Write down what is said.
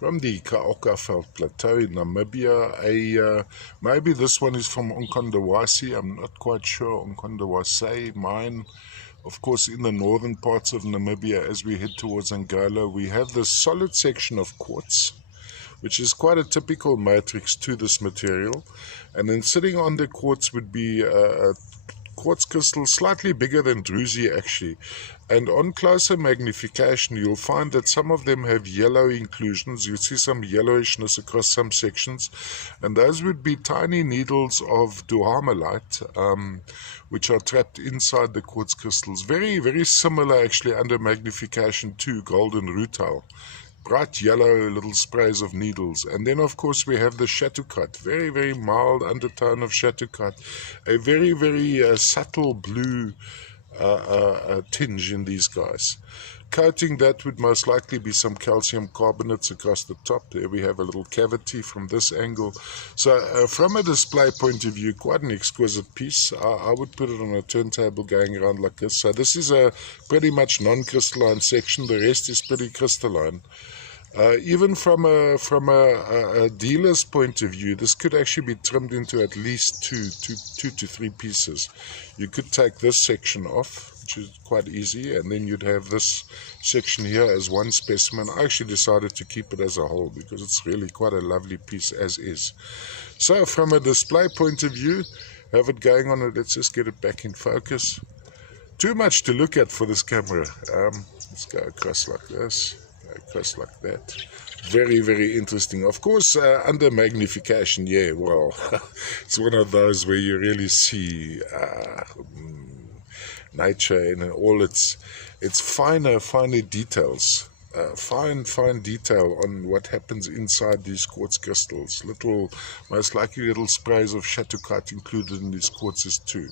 from the Kaokaveld Plateau in Namibia. Maybe this one is from Onkondawase, I'm not quite sure. Onkondawase mine, of course, in the northern parts of Namibia. As we head towards Angola, we have this solid section of quartz, which is quite a typical matrix to this material. And then sitting on the quartz would be a quartz crystal slightly bigger than druzy actually, and on closer magnification you'll find that some of them have yellow inclusions. You see some yellowishness across some sections, and those would be tiny needles of duhamelite, which are trapped inside the quartz crystals. Very, very similar actually under magnification to golden rutile. Bright yellow little sprays of needles. And then of course we have the chatoukat, very, very mild undertone of chatoukat, a very, very subtle blue tinge in these guys. Coating that would most likely be some calcium carbonates across the top. There we have a little cavity from this angle. So from a display point of view, quite an exquisite piece. I would put it on a turntable going around like this. So this is a pretty much non-crystalline section. The rest is pretty crystalline. Even from a dealer's point of view, this could actually be trimmed into at least two to three pieces. You could take this section off, which is quite easy, and then you'd have this section here as one specimen. I actually decided to keep it as a whole because it's really quite a lovely piece as is. So from a display point of view, have it going on. Let's just get it back in focus. Too much to look at for this camera. Let's go across like this. Across like that. Very, very interesting. Of course, under magnification, yeah, well, it's one of those where you really see nature in all its finer details. Fine detail on what happens inside these quartz crystals. Most likely little sprays of chatoukat included in these quartzes too.